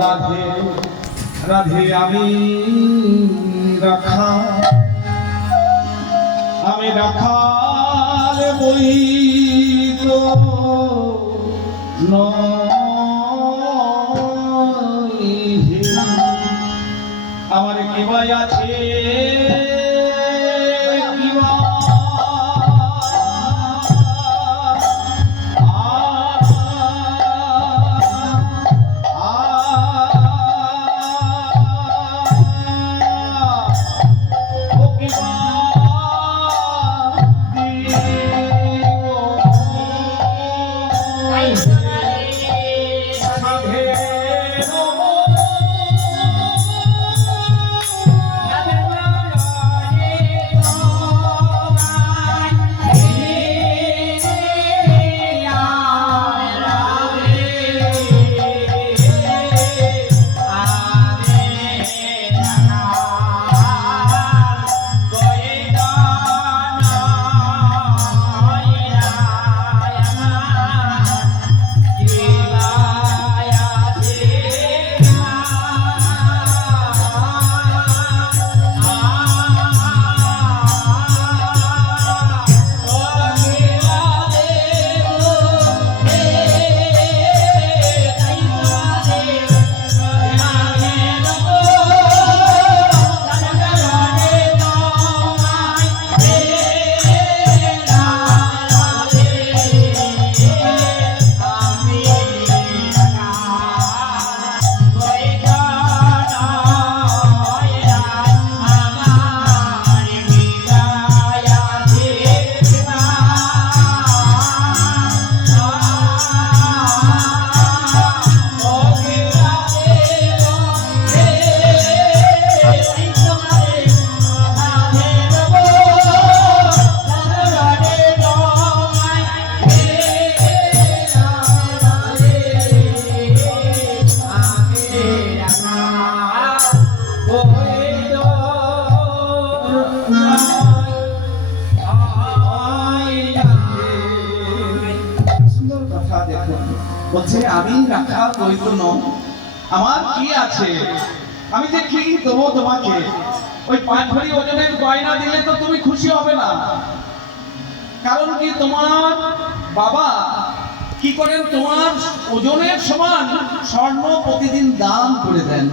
রাধে রাধে আমি রাখার বই তো আমার কি ভাই আছে আমি রাখা বই তো আমার কি আছে আমি যে কি দেবো তোমাকে ওই 5 ভরি ওজনের গয়না দিলে তো তুমি খুশি হবে না কারণ কি তোমার বাবা কি করেন তোমার ওজনের সমান স্বর্ণ প্রতিদিন দান করে দেন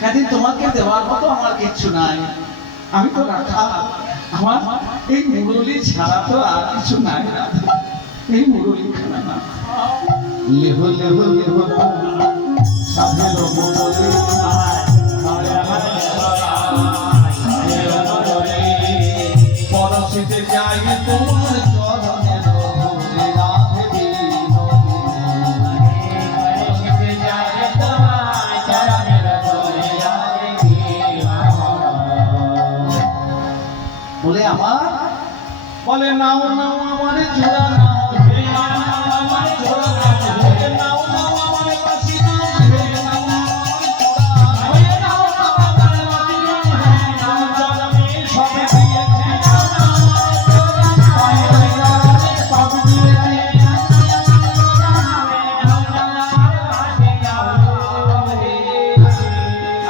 কাজে তোমাকে দেওয়ার মতো আমার কিছু নাই আমি তো রাখা আমার এই মুরলি ছাড়া তো আর কিছু নাই এই মুরলি খানা না লেহ লেহ লেহ সাধের বদলে পরশিতে যাই তোমার চরণের ধুলি রাধে পরশিতে যাই তোমার চরণের ধুলি রাধে বলে আমার বলে নাও নাও আমার চূড়া নাও আমার চূড়া নাও নাও আমার বাসি নাও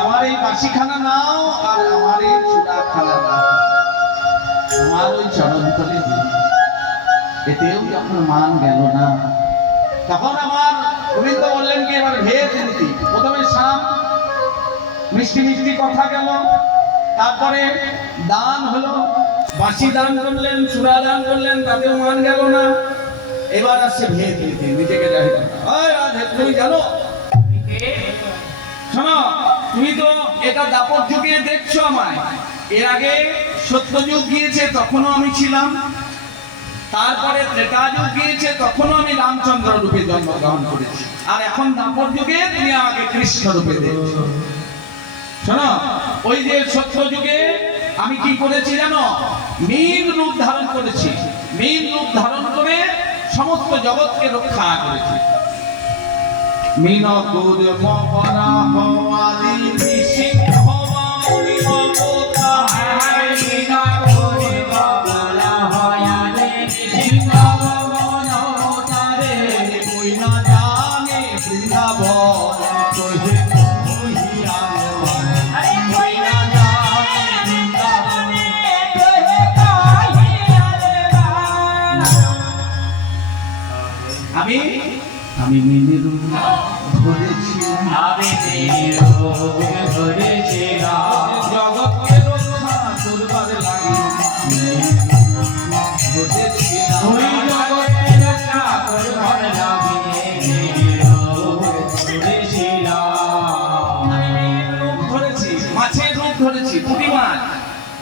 আমার এই বাসিখানা নাও আর আমার এই চূড়া খানা নাও আমার ওই চরণতলে দিন এতেও যখন মান গেল না তখন আমার গোবিন্দ বললেন কি এবার ভেদ নীতি প্রথমে সাম মিষ্টি মিষ্টি কথা গেল তারপরে দান হলো বাসি দান করলেন চূড়া দান করলেন তাতেও মান গেল না এবার আসছে ভেদ নীতি নিজেকে জাহির করা তুমি জানো শোনো তুমি তো এটা দাপর যুগে দেখছো আমায় এর আগে সত্যযুগ গিয়েছে তখনও আমি ছিলাম তারপরে ত্রেতা যুগ গিয়েছে তখনও আমি রামচন্দ্র রূপে জন্মগ্রহণ করেছি আর এখন দাপর যুগে তুমি আমাকে কৃষ্ণ রূপে দেখছো শোনো ওই যে সত্য যুগে আমি কি করেছি জানো মীন রূপ ধারণ করেছি মীন রূপ ধারণ করে সমস্ত জগৎকে রক্ষা করেছি মীন কুদ মপরা হওয়াদি নিশিংহ মামুনি মমতা মীন কুদ মপরা হওয়াদি নিশিংহ মামুনি আমি আমি মেনে রূপ ধরেছিলাম, আমি রূপ ধরেছিলাম, জগৎকে রক্ষা করবার লাগি ধরেছিলাম, ওই জগৎকে রক্ষা করবার লাগি রূপ ধরেছিলাম। রূপ ধরেছি, মাছের রূপ ধরেছি, পুঁটি মাছ।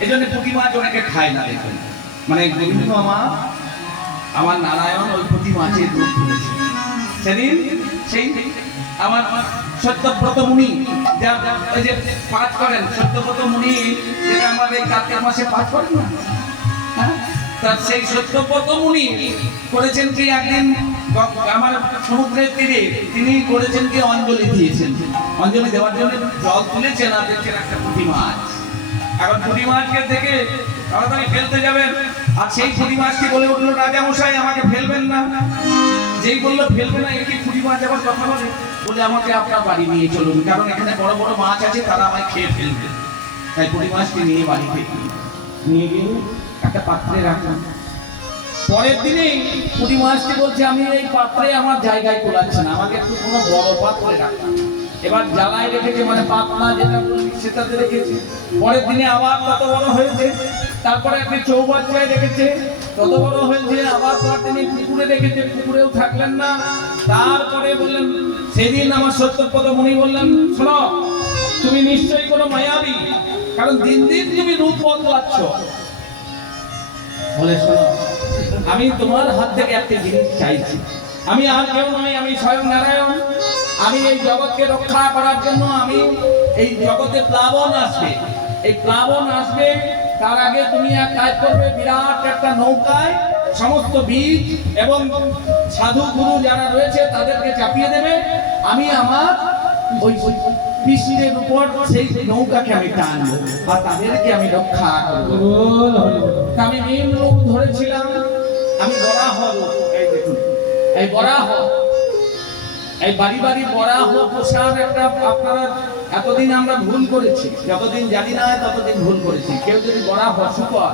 এই জন্য পুঁটি মাছ অনেকে খায় না, দেখুন। মানে গোবিন্দ আমার নারায়ণ ওই পুঁটি মাছের রূপ ধরেছে। সেদিন সেই আমার সত্যব্রত মুনি, ওই যে পাঠ করেন, সত্যব্রত মুনি যেটা আমার এই কার্তিক মাসে পাঠ করেন না, হ্যাঁ? তার সেই সত্যব্রত মুনি করেছেন কি একদিন আমার সমুদ্রের তীরে তিনি করেছেন কি অঞ্জলি দিয়েছেন। অঞ্জলি দেওয়ার জন্য জল তুলেছেন আর দেখছেন একটা পুঁটি মাছ। এখন পুঁটি মাছকে দেখে তাড়াতাড়ি ফেলতে যাবেন, আর সেই পুঁটি মাছটি বলে উঠলো, রাজা মশাই আমাকে ফেলবেন না। যেই বললো ফেলবে না, একটি পুঁটি মাছ আবার কথা বলে আমাকে আপনার বাড়ি নিয়ে চলুন, কারণ এখানে বড় বড় মাছ আছে, তারা আমায় খেয়ে ফেলবে। তাই পুঁটি মাছটি নিয়ে বাড়ি থেকে নিয়ে গিয়ে একটা পাত্রে রাখলাম। পরের দিনেই পুঁটি মাছটি বলছে, আমি এই পাত্রে আমার জায়গায় কোলাচ্ছে না, আমাকে একটু কোনো বড় পাত্রে রাখলাম। এবার জ্বালায় রেখেছে, মানে পাতলা যেটা বলি সেটাতে রেখেছে। পরের দিনে আবার তত বড় হয়েছে, তারপরে একটি চৌবাচ্চায় রেখেছে, তত বড় হয়েছে। আবার পরের দিনে পুকুরে রেখেছে, পুকুরেও থাকলেন না। তারপরে বললেন, সেদিন আমার সত্যব্রত মুনি বললেন, শোনো, তুমি নিশ্চয়ই কোনো মায়াবী, কারণ দিন দিন তুমি রূপ বদলাচ্ছ। বলে, শোনো, আমি তোমার হাত থেকে একটা জিনিস চাইছি। আমি আর কেউ নয়, আমি স্বয়ং নারায়ণ। আমি এই জগৎকে রক্ষা করার জন্য আমি এই জগতে প্লাবন আসবে, এই প্লাবন আসবে, তার আগে তুমি এক কাজ করবে, বিরাট একটা নৌকায় সমস্ত বীজ এবং সাধু গুরু যারা রয়েছে তাদেরকে চাপিয়ে দেবে। আমি আমার ওই পৃষ্ঠের উপর সেই নৌকাকে আমি টানবো আর তাদেরকে আমি রক্ষা করবো। আমি মেন রূপ ধরেছিলাম, আমি বরাহ রূপ। এই দেখুন, এই বরাহ, এই বাড়ি বাড়ি বরাহ পোষার একটা, আপনারা এতদিন আমরা ভুল করেছি, যতদিন জানি না ততদিন ভুল করেছি। কেউ যদি বরাহ শুকর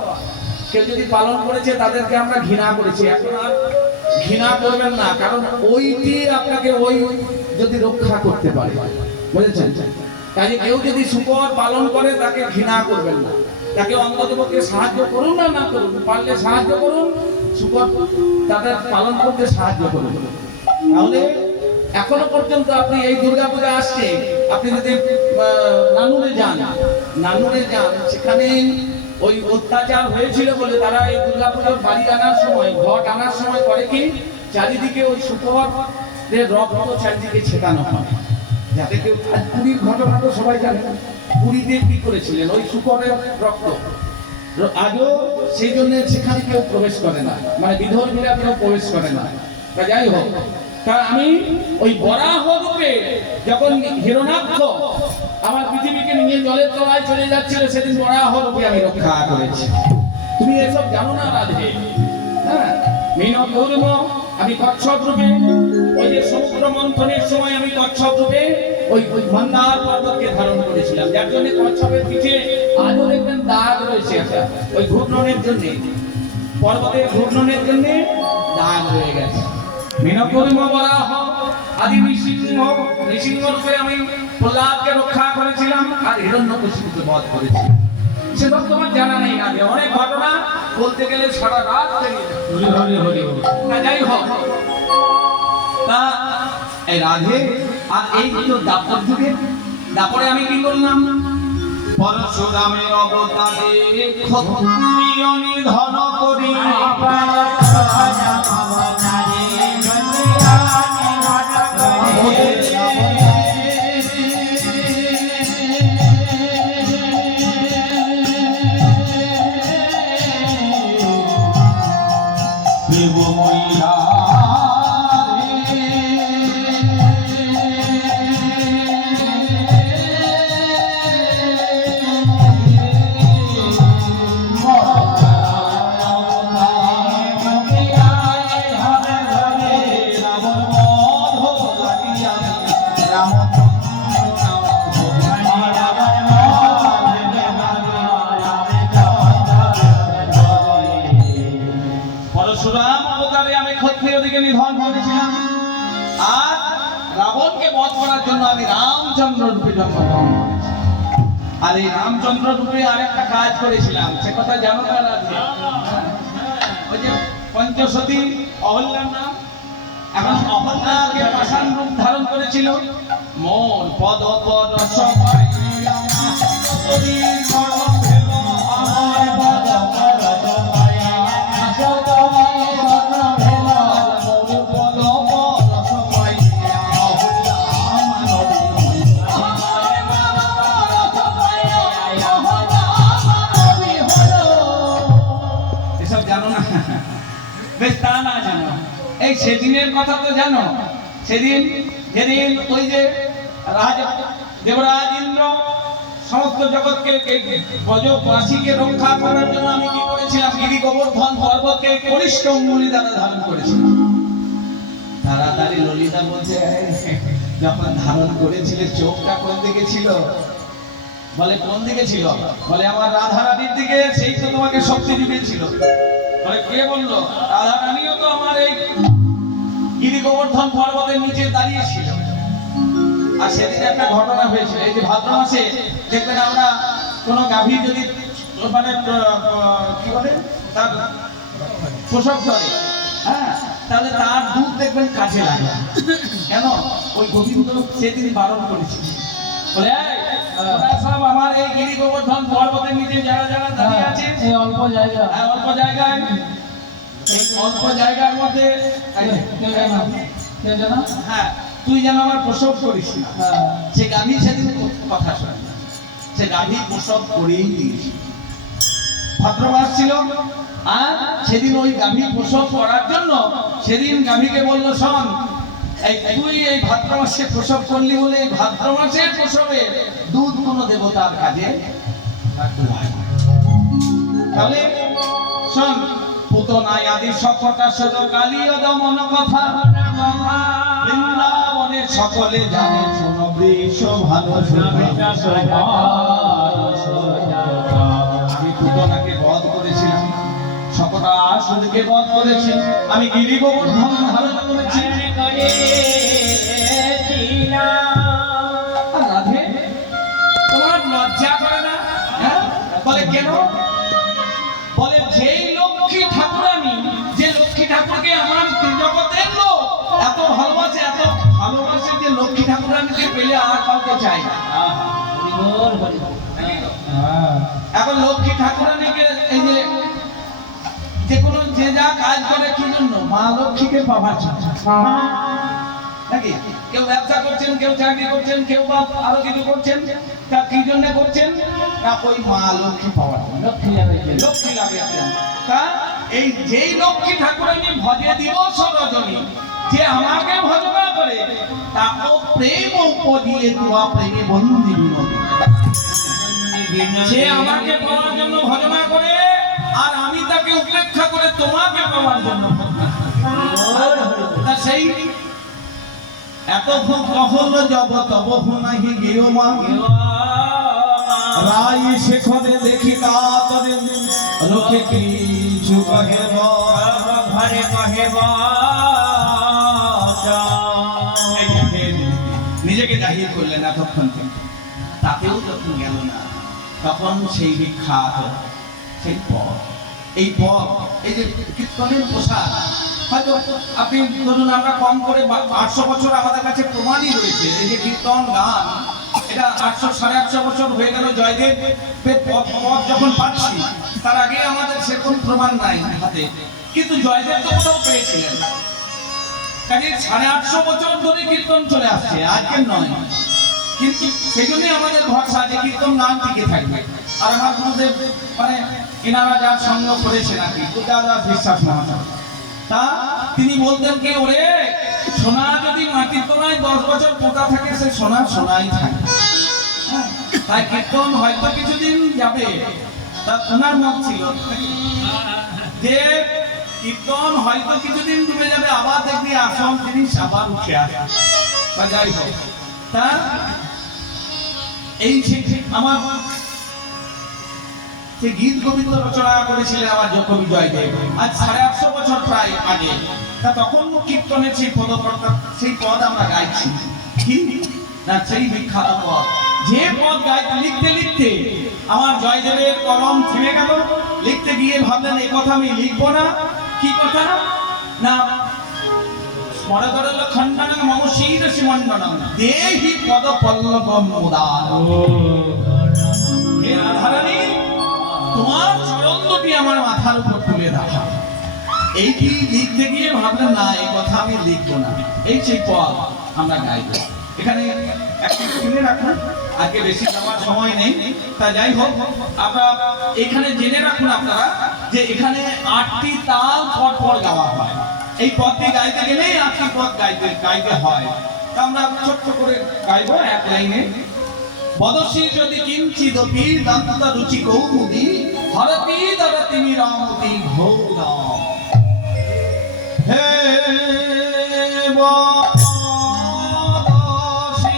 কেউ যদি পালন করেছে, তাদেরকে আমরা ঘৃণা করেছি। এখন আর ঘৃণা করবেন না, কারণ ওইটি আপনাকে ওই যদি রক্ষা করতে পারে, বুঝেছেন? কাজে কেউ যদি শুকর পালন করে তাকে ঘৃণা করবেন না, তাকে অন্ততপক্ষে সাহায্য করুন না না করুন, পারলে সাহায্য করুন, শুকর তাদের পালন করতে সাহায্য করুন। তাহলে এখনো পর্যন্ত আপনি এই দুর্গাপূজা আসছে, আপনি যদি নানুরে যান, সেখানে ওই অত্যাচার হয়েছিল বলে তারা এই দুর্গাপূজার বাড়ি আনার সময়, ঘট আনার সময় করে কি, চারিদিকে ওই শুকরের রক্ত চারিদিকে ছেটানো হয়, যাতে কেউ, পুরীর ঘটনা তো সবাই জানে, পুরীতে কি করেছিলেন, ওই শুকরের রক্ত আজও সেই জন্য সেখানে কেউ প্রবেশ করে না, মানে বিধর্মীরা কেউ প্রবেশ করে না। তা যাই হোক, তা আমি ওই বরাহ রূপে যখন হিরণাক্ষ আমার পৃথিবীকে নিয়ে জলের তলায় চলে যাচ্ছিল, সেদিন বরাহ রূপে আমি রক্ষা করেছি। তুমি এসব জানো না রাধে? হ্যাঁ, মীনকূর্ম আমি কচ্ছপ রূপে, ওই যে সমুদ্র মন্থনের সময় আমি কচ্ছপ রূপে ওই মন্দার পর্বতকে ধারণ করেছিলাম, যার জন্য কচ্ছপের পিঠে আজও দেখবেন দাগ রয়েছে একটা, ওই ঘূর্ণনের জন্য, পর্বতের ঘূর্ণনের জন্য দাগ রয়ে গেছে। মীনকূর্ম বরাহ আদি নৃসিংহ রূপে আমি প্রহ্লাদকে রক্ষা করেছিলাম আর হিরণ্যকশিপুকে বধ করেছি। সেসব তোমার জানা নেই, আগে অনেক ঘটনা বলতে গেলে সারা রাত যাই হোক। তা এই রাধে, আর এই তো দাপর যুগে, দাপরে আমি কি করলাম, পরশুরামের অবতারে ক্ষত্রিয় নিধন করি, করে আমি ক্ষত্রিয়দিকে নিধন করেছিলাম, আর রাবণকে বধ করার জন্য আমি রামচন্দ্র রূপে জন্মগ্রহণ করেছি। আর এই রামচন্দ্র রূপে আরেকটা কাজ করেছিলাম, সে কথা জানো না রাধে? ওই যে পঞ্চসতী অহল্যার নাম, এখন অহল্যাকে পাষাণ রূপ ধারণ করেছিল। মোর পদ পদ সবাই আমার পদ পদ সবাই এসব জানো না? বেশ, তা না জানো, এই সেদিনের কথা তো জানো। সেদিন যেদিন ওই যে রাজা দেবরাজ ইন্দ্র সমস্ত জগৎকে ব্রজবাসীকে রক্ষা করার জন্য আমি কি করেছিলাম, গিরি গোবর্ধন পর্বতকে কনিষ্ঠ অঙ্গুলি দ্বারা ধারণ করেছিলাম। তাড়াতাড়ি ললিতা বলছে, যখন ধারণ করেছিলে চোখটা কোন দিকে ছিল? বলে কোন দিকে ছিল? বলে আমার রাধা রানীর দিকে, সেই তো তোমাকে শক্তি জুগিয়েছিল। বলে কে বললো? রাধা রানীও তো আমার এই গিরি গোবর্ধন পর্বতের নিচে দাঁড়িয়েছিল। আর সেদিন একটা ঘটনা হয়েছিল, এই যে ভাদ্র মাসে দেখবেন আমরা কোন গাভী যদি মানে কি বলে তার প্রসব করে, হ্যাঁ, তাহলে তার দুধ দেখবেন কাজে লাগে। কেন? ওই গোবিন্দ সেদিন বারণ করেছিল, বলে তোরা সব আমার এই গিরি গোবর্ধন পর্বতের নিচে যারা যারা দাঁড়িয়ে আছে, এই অল্প জায়গা, অল্প জায়গায়, এই অল্প জায়গার মধ্যে কেউ জানা? হ্যাঁ, তুই যেন আমার প্রসব করিস না। সে গাভী সেদিন কথা শোনে না, সে গাভী প্রসব করেই দিয়েছে। ভাদ্র মাস ছিল, আর সেদিন ওই গাভী প্রসব করার জন্য সেদিন গাভীকে বললো, শোন, এই তুই এই ভাদ্র মাসে প্রসব করলি বলে এই ভাদ্র মাসের প্রসবে দুধ কোনো দেবতার কাজে লাগতে হয় না। তাহলে শোন, পুতনায় আদি সকটা সদ কালীয় দমন কথা, বৃন্দাবনে সকলে জানে, শোনো বৃষ ভালো। আমি পুতনাকে বধ করেছিলাম, সকটা আসুরকে বধ করেছি, আমি গিরি গোবর্ধন ধারণ করেছি। আর রাধে, তোমার লজ্জা করে না? হ্যাঁ? বলে কেন? বলে যেই লক্ষ্মী ঠাকুরানী, যে লক্ষ্মী ঠাকুরকে আমার জগতের লোক এত ভালোবাসে, এত ভালোবাসে যে লক্ষ্মী ঠাকুরানীকে পেলে আর কাউকে চাই না। এখন লক্ষ্মী ঠাকুরানীকে এই যে কোনো যে যা কাজ করে কি জন্য? মা লক্ষ্মীকে পাওয়ার জন্য নাকি? কেউ ব্যবসা করছেন, কেউ চাকরি করছেন, কেউ বা আরো কিছু করছেন, তা কি জন্য করছেন? না ওই মা লক্ষ্মী পাওয়ার জন্য, লক্ষ্মী লাভের জন্য। তা এই যেই লক্ষ্মী ঠাকুরানী ভজে দিবস রজনী, যে আমাকে ভজনা করে, তাকে প্রেম উপদিয়ে তোমা প্রেমে বন্দি বিনোদী। যে আমাকে পাওয়ার জন্য ভজনা করে, আর আমি তাকে উপেক্ষা করে তোমাকে পাওয়ার জন্য ভজনা করি। তা সেই এত কহল জব তব হুনাহি গেও মা, রাই শেখরে দেখি কাতরে লোকে কিছু কহেব, ঘরে কহেব নিজেকে জাহির করলেন এতক্ষণ থেকে, তাতেও যখন গেল না, তখন সেই বিখ্যাত সেই পথ, এই পথ, এই যে কীর্তনের পোশাক, হয়তো আপনি ধরুন আমরা কম করে 800 বছর আমাদের কাছে প্রমাণই রয়েছে। এই যে কীর্তন গান, এটা 800 সাড়ে 800 বছর হয়ে গেল জয়দেব পথ যখন পাচ্ছি, তার আগে আমাদের সেরকম প্রমাণ নাই হাতে, কিন্তু জয়দেব তো কোথাও পেয়েছিলেন। কাজে 850 বছর ধরে কীর্তন চলে আসছে, আজকের নয়। কিন্তু সেই জন্যই আমাদের ভরসা যে কীর্তন গান টিকে থাকবে। আর আমার গুরুদেব মানে এনারা যার সঙ্গ করেছেন আর কি, দাদা বিশ্বাস মহাশয়, তা তিনি বলতেন কি, ওরে সোনা যদি মাটির তলায় 10 বছর পোতা থাকে, সে সোনা সোনাই থাকে। তাই কীর্তন হয়তো কিছুদিন যাবে, তা ওনার মত ছিল যে কীর্তন হয়তো কিছুদিন ডুবে যাবে, আবার দেখবি আসল জিনিস আবার উঠে আসে। বা যাই হোক, তা এই আমার যে গীত গোবিন্দ রচনা করেছিলেন আমার কবি জয়দেব, আজ 850 বছর প্রায় আগে, তা তখন কীর্তনের সেই পদকর্তা সেই পদ আমরা গাইছি কি না সেই বিখ্যাত পদ যে পদ গাইতে লিখতে লিখতে আমার জয়দেবের কলম থেমে গেল লিখতে গিয়ে ভাবলেন এই কথা আমি লিখবো না কি কথা না স্মরগরল খণ্ডনং মম শিরসি মণ্ডনং দেহি পদ পল্লবম মুদার হে রাধারানী তোমার চরণ দুটি আমার মাথার উপর তুলে রাখা এইটি লিখতে গিয়ে ভাবলেন না এই কথা আমি লিখবো না এই সেই পদ আমরা গাইব এখানে একটা শুনে রাখুন আজকে বেশি যাওয়ার সময় নেই তা যাই হোক আপনারা এখানে জেনে রাখুন আপনারা যে এখানে 8টি তাল পর পর গাওয়া হয় এই পদটি গাইতে গেলেই 8টি পদ গাইতে হয় তা আমরা ছোট্ট করে গাইবো এক লাইনে বদশী যদি কিঞ্চিদপি দন্ত রুচি কৌমুদি হরতি দরতি মিরামতি ঘোর হে বদশী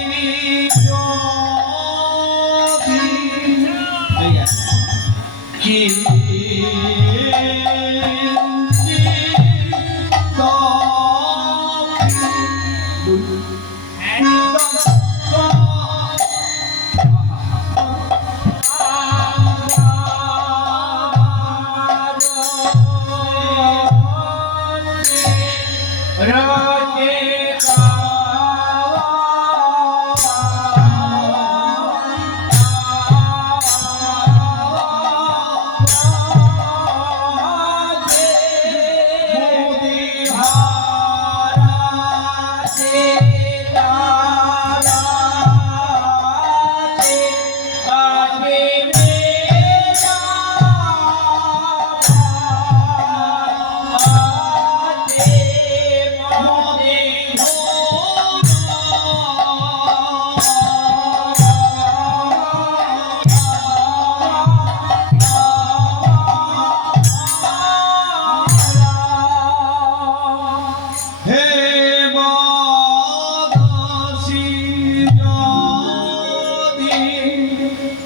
যদি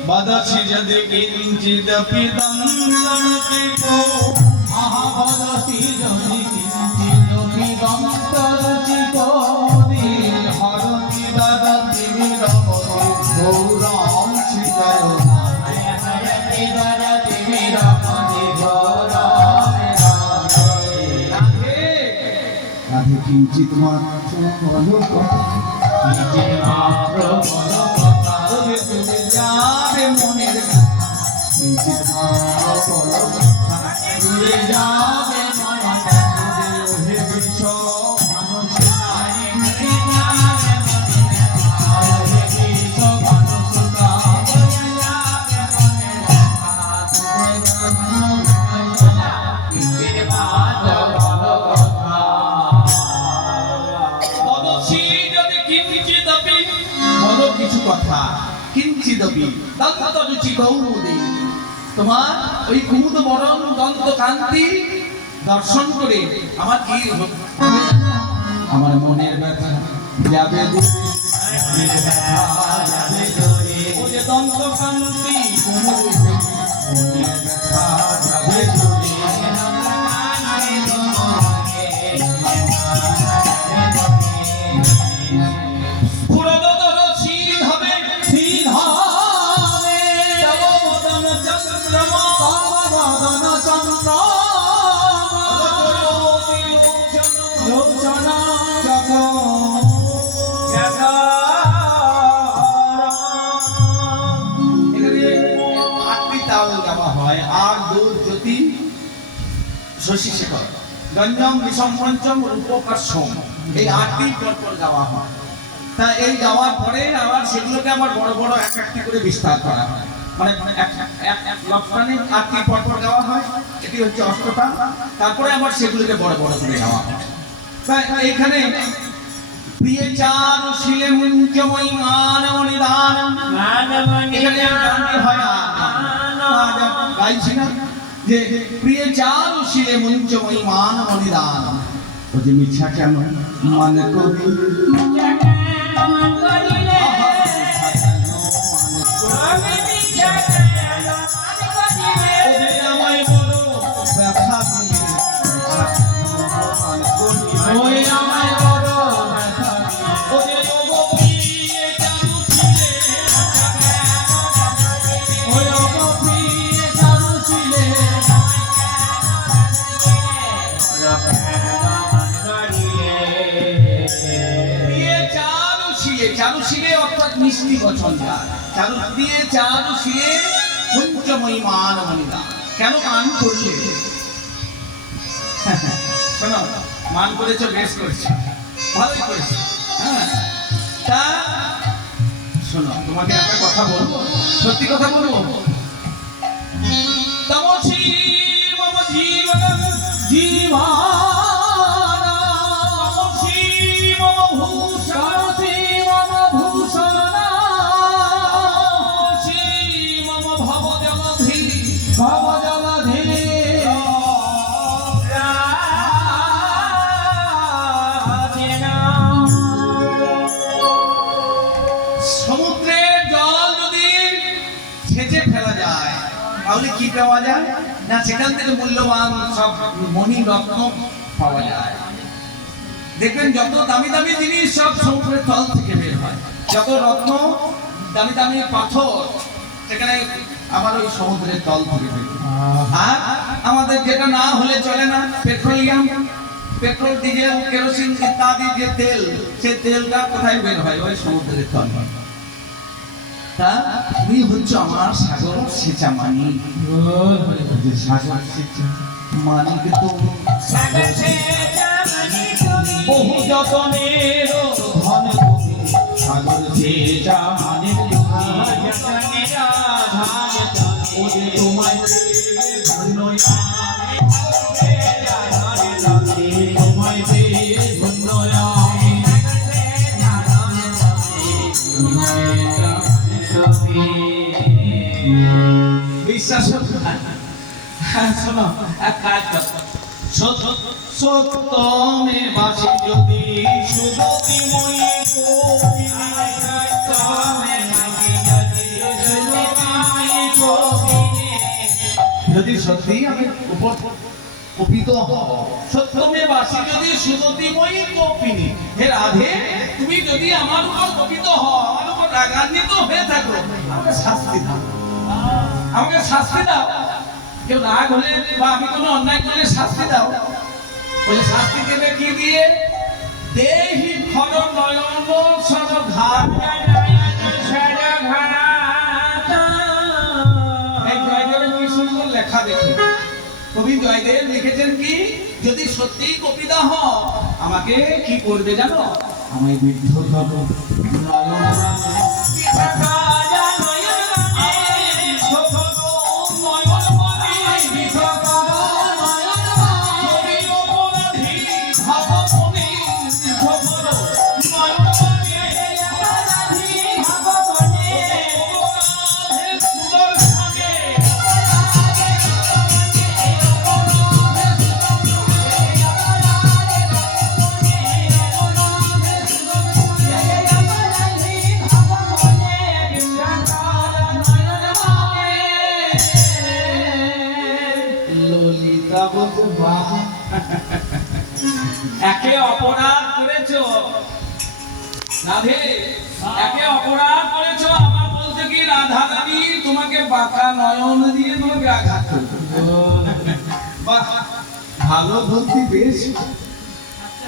বদশী যদি কিঞ্চিদপি দন্তরুচি বদশী যদি কিঞ্চিদপি দন্তরুচি কোদি হরতি দরতি মিরমতি গৌরম শ্রীজয় হরতি দরতি মিরমতি গৌরম রাধে রাধে কিঞ্চিত মাত্র বলো কথা কিঞ্চিত মাত্র বলো কথা তুমি যাবে মনের কিঞ্চিত মাত্র বলো কথা তুমি যাবে মনের হে বিশ্ব মানুষ নাই হে বিশ্ব মানুষ কিছু কথা কিঞ্চিদপি দন্ত রুচি কৌমুদি তোমার ওই কুমুদ বরণ দন্ত কান্তি দর্শন করে আমার কি আমার মনের ব্যথা যাবে ও যে দন্ত কান্তি মনের ব্যথা যাবে শশী শেখর গঞ্জম বিষম পঞ্চম রূপকাশ্যম এই 8টি পরপর গাওয়া হয় তা এই গাওয়ার পরে আবার সেগুলোকে আবার বড় বড় এক একটি করে বিস্তার করা হয় মানে এক লক্ষণে 8টি পরপর গাওয়া হয় এটি হচ্ছে অষ্টতা তারপরে আবার সেগুলোকে বড় বড় করে গাওয়া হয় তা এইখানে প্রিয় চার শিলে মুঞ্জময় মানবনিদান এখানে গানটি হয় গাইছি না যে প্রিয় চার শিলে মুঞ্জময় মানবনিদান ও যে মিছা কেন মান কবি আমায় বলো ব্যথা দিয়ে ওই আমায় বড় ব্যথা দিয়ে। ওরে ওগো প্রিয়ে চারু ছিলে, ওই ওগো প্রিয়ে চারু ছিলে, প্রিয়ে চারু ছিলে। চারু ছিলে অর্থাৎ মিষ্টি বচনটা। চারু দিয়ে চারু ছিলে পঞ্চময়ী মান মনিদা। কেন মান করলে? শোনো, মান করেছো, বেশ করেছো, ভালোই করেছো। হ্যাঁ, তা শোনো, তোমাকে একটা কথা বলবো, সত্যি কথা বলবো। তমসি মম জীবন জীবন, তমসি মম ভূষণ, তমসি মম ভূষণ, তমসি মম ভব জলধি, ভব জলধি। সমুদ্রের জল যদি ছেঁচে ফেলা যায় তাহলে কি পাওয়া যায়? না, সেখান থেকে মূল্যবান সব মণি রত্ন পাওয়া যায়। দেখবেন যত দামি দামি জিনিস সব সমুদ্রের তল থেকে বের হয়। যত রত্ন, দামি দামি পাথর, সেখানে আবার ওই সমুদ্রের তল থেকে বের হয়। আর আমাদের যেটা না হলে চলে না, পেট্রোলিয়াম, পেট্রোল, ডিজেল, কেরোসিন ইত্যাদি যে তেল, সেই তেলটা কোথায় বের হয়? ওই সমুদ্রের তল। তা তুমি হচ্ছে আমার সাগর সেচা মানিক। সাগর সেচা মানিক তুমি, বহু যতনের ধন তুমি, সাগর সেচা মানিক তুমি। ওরে তোমায় ধন্য তোমায় ধন্য বিশ্বাস শোনো, এক কাজ করো, সত্যমে বাসি যদি সুগতিময়ী যদি সত্যি আমি কুপিত হও, সত্যমে বাসি যদি সুগতিময়ী কপিনী, হে রাধে, তুমি যদি আমার উপর কুপিত হও, আমার উপর রাগান্বিত হয়ে থাকো, আমাকে শাস্তি দাও, আমাকে শাস্তি দাও। কেউ রাগ হলে বা আমি কোনো অন্যায় করলে শাস্তি দাও। বলে শাস্তি দেবে কি দিয়ে? দেহি খর নয়ন সর ঘাট। এই জয়দেবের কি সুন্দর লেখা দেখি। কবি জয়দেব লিখেছেন কি, যদি সত্যিই কপিতা হও আমাকে কি করবে জানো? আমায় বিদ্ধ করো একে অপরাধ করেছো রাধে, একে অপরাধ করেছো। আমার বলতে কি রাধা রানী তোমাকে বাঁকা নয়ন দিয়ে তোমাকে আঘাত করবে। বাহ, ভালো বুদ্ধি বেশ।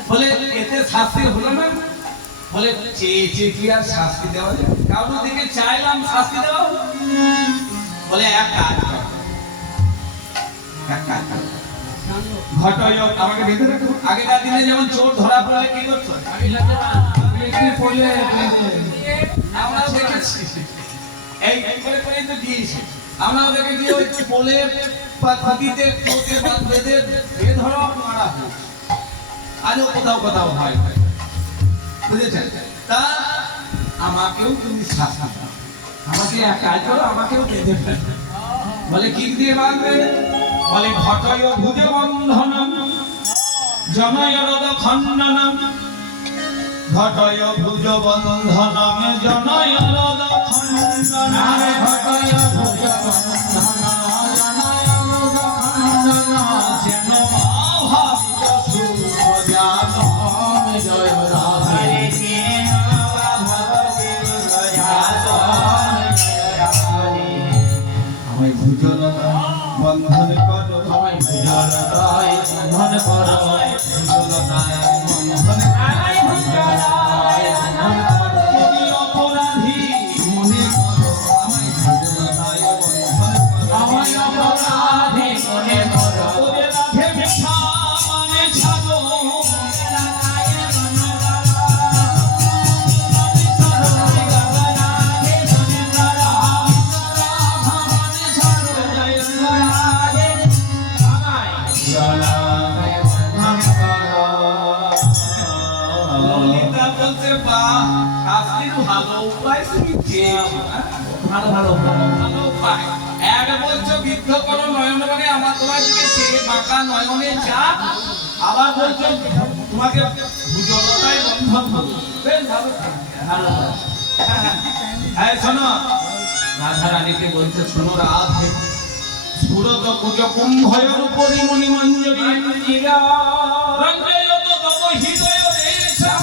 বলে এতে শাস্তি হলো না? বলে চেয়ে চেয়ে কি আর শাস্তি দেওয়া যায়? কারোর দিকে চাইলাম শাস্তি দেওয়া, বলে এক কাজ কর, এক কাজ কর, ঘটয় আমাকে বেঁধে রাখো। আগেকার দিনে যেমন চোর ধরা পড়লে কি করতো? আমরা দেখেছি, এই করে করে তো দিয়েছি। আমরা দেখেছি ওই পোলে বা নদীতে চোরকে বেঁধে ধরা মারা হয়। আজও কোথাও কোথাও হয়, বুঝেছেন? তা আমাকেও তুমি শাস্তি দাও, আমাকে এক কাজ করো, আমাকেও বেঁধে ফেলো। বলে কি দিয়ে বাঁধবে? বলে ঘটয় ভুজ বন্ধনম জনয়রদ খণ্ডনম, ঘটয় ভুজ বন্ধনম জনয়রদ খণ্ডনম, ঘটয় ভুজ বন্ধনম জনয়রদ খণ্ডনম, যেন ভাবিত সুখ জানো জয় রাধে হরে কৃষ্ণ ভগবতী রাধে আমায় ভুজন বন্ধন করো আমায় জলতায় বন্ধন করো ভুজলতায় বন্ধন আমায় ভুজলতায় বন্ধন করো যদি অপরাধী মনে করো আমায় ভুজলতায় বন্ধন করো আমায় অপরাধী মনে করো ওরে রাধে মিঠা মানে ছাড়ো ললিতা বলতে বা শাস্ত্রীর ভালো উপায় তুমি চেয়েছো, হ্যাঁ? ভালো ভালো ভালো উপায়। এক বলছো বিদ্ধ করো নয়নমণি আমার তোমার দিকে চেয়ে বাঁকা নয়নে চা, আবার বলছো তোমাকে ভুজলতায় বন্ধন করো। বেশ ভালো ভালো হ্যাঁ শোনো, রাধা রানীকে বলছে শোনো রাধে সুরত কুজ কুম্ভয়ের উপরি মণি মঞ্জরি রঞ্জয়ত তত হৃদয় রেশা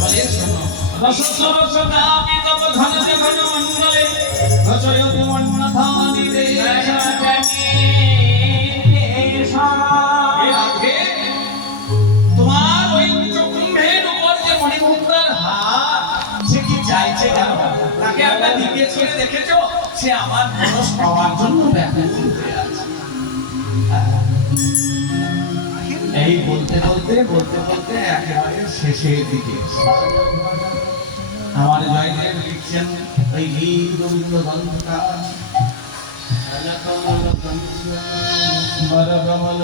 বলে শোনো রসস্বরস নামি তব ঘন ঘন মণ্ডলে রসয়তু মন্নধানি রেশা তোমার ওই কুম্ভের উপর যে মণিমুক্তার হাত সে কি চাইছে জানো? তাকে একটা দিকে ছেড়ে দেখেছো, সে আমার মনস পাওয়ার জন্য ব্যাকুল হয়ে আছে। এই বলতে বলতে বলতে বলতে একেবারে শেষের দিকে আমার জয়দেব লিখছেন ওই গীত গোবিন্দ গ্রন্থটা মরগমল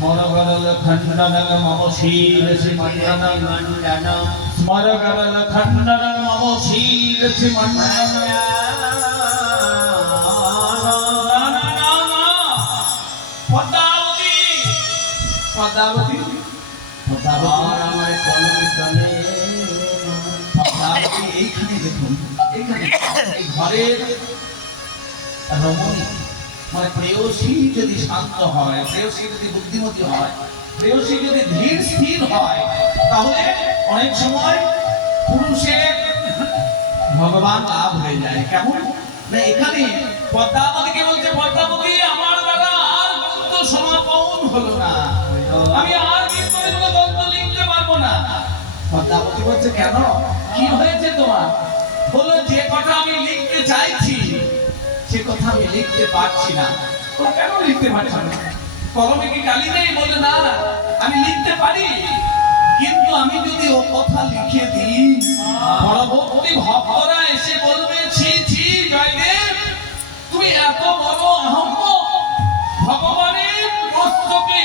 মরগরল খণ্ডনল মম শীরসি মণ্ডনল মরগরল খণ্ডনল মম শীরসি মণ্ডনল পদ্মাবতী পদ্মাবতী পদ্মাবতী আমার কলমে চলে পদ্মাবতী এইখানে দেখুন, এইখানে এই ঘরের রমণী মানে প্রেয়সী যদি শান্ত হয়, প্রেয়সী যদি বুদ্ধিমতী হয়, প্রেয়সী যদি ধীর স্থির হয়, তাহলে অনেক সময় পুরুষের ভগবান লাভ হয়ে যায়। কেমন না এখানে পদ্মাবতীকে বলছে পদ্মাবতী আমার দ্বারা আর গ্রন্থ সমাপন হলো না, আমি আর কীর্তনের কোনো গ্রন্থ লিখতে পারবো না। পদ্মাবতী বলছে কেন, কি হয়েছে তোমার? বললো যে কথা আমি লিখতে চাইছি সে কথা আমি লিখতে পারছি না। তো কেন লিখতে পারছি না? কলমে কি কালি নেই? বলে না, আমি লিখতে পারি, কিন্তু আমি যদি ও কথা লিখে দিই পরবর্তী ভক্তরা এসে বলবে ছি ছি জয়দেব তুমি এত বড় আহম্মক, ভগবানের মস্তকে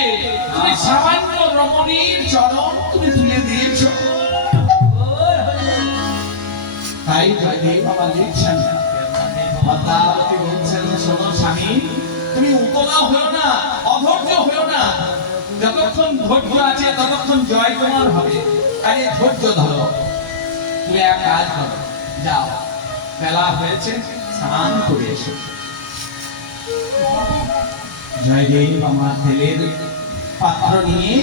তুমি সামান্য রমণীর চরণ তুমি তুলে দিয়েছ। তাই জয়দেব আমার লিখছেন না। পদ্মাবতী বলছেন শোনো স্বামী, তুমি উতলা হয়েও না, অধৈর্য হয়েও না, যতক্ষণ ধৈর্য আছে ততক্ষণ জয় তোমার হবে। আরে ধৈর্য ধরো, তুমি এক কাজ করো, যাও বেলা হয়েছে স্নান করে এসো। জয়দেব আমার তেলের পাত্র নিয়ে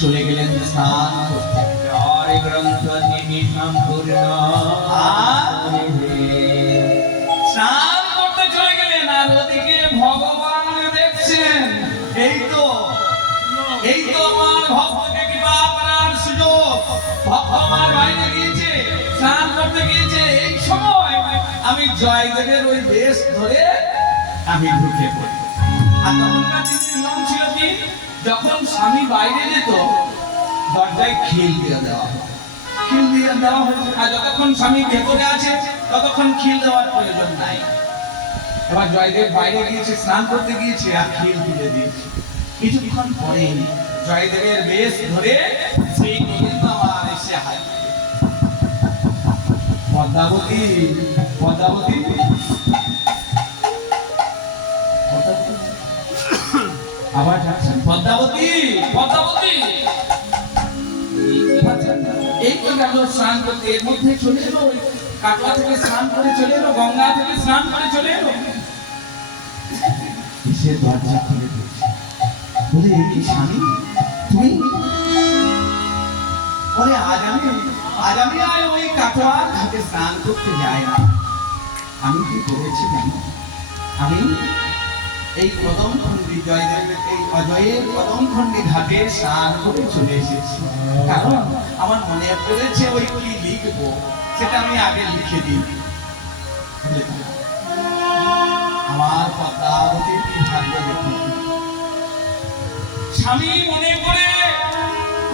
চলে গেলেন স্নান করতে। জয় গ্রন্থ নিমিষম পূর্ণ স্নান করতে চলে গেলেন, আর ওদিকে ভগবান দেখছেন এই তো আমার ভক্তকে কৃপা করার সুযোগ। ভক্ত আমার বাইরে গিয়েছে, স্নান করতে গিয়েছে, এই সময় আমি জয়দেবের ওই বেশ ধরে আমি ঢুকে পড়ি। আর তখনকার দিনের নিয়ম ছিল কি, যখন স্বামী বাইরে যেত দরজায় খিল দিয়ে দেওয়া হতো, খিল দিয়ে দেওয়া হয়েছে। আর যতক্ষণ স্বামী ভেতরে আছে ততক্ষণ খিল দেওয়ার প্রয়োজন নাই। এবার জয়দেব বাইরে গিয়েছে, স্নান করতে গিয়েছে, আর খিল তুলে দিয়েছে। কিছুক্ষণ পরে জয়দেবের বেশ ধরে সেই গোবিন্দ আমার এসে হাজির। পদ্মাবতী পদ্মাবতী আবার যাচ্ছেন পদ্মাবতী পদ্মাবতী এই তো গেল স্নান করতে, এর মধ্যে চলে এলো কাটোয়া থেকে স্নান করে চলে এলো, গঙ্গা থেকে স্নান করে চলে এলো, সে দরজা খুলে দিয়েছে। বলে কি স্বামী তুমি? বলে আজ আমি আর ওই কাটোয়া ঘাটে স্নান করতে যাই না। আমি কি করেছি জানো? আমি এই কদমখণ্ডী জয়দেবের এই অজয়ের কদমখণ্ডী ঘাটে স্নান করে চলে এসেছি। কারণ আমার মনে পড়েছে ওই কি লিখবো সেটা আমি আগে লিখে দিই। আমার পদ্মাবতীর কি ভাগ্য দেখুন। স্বামী মনে করে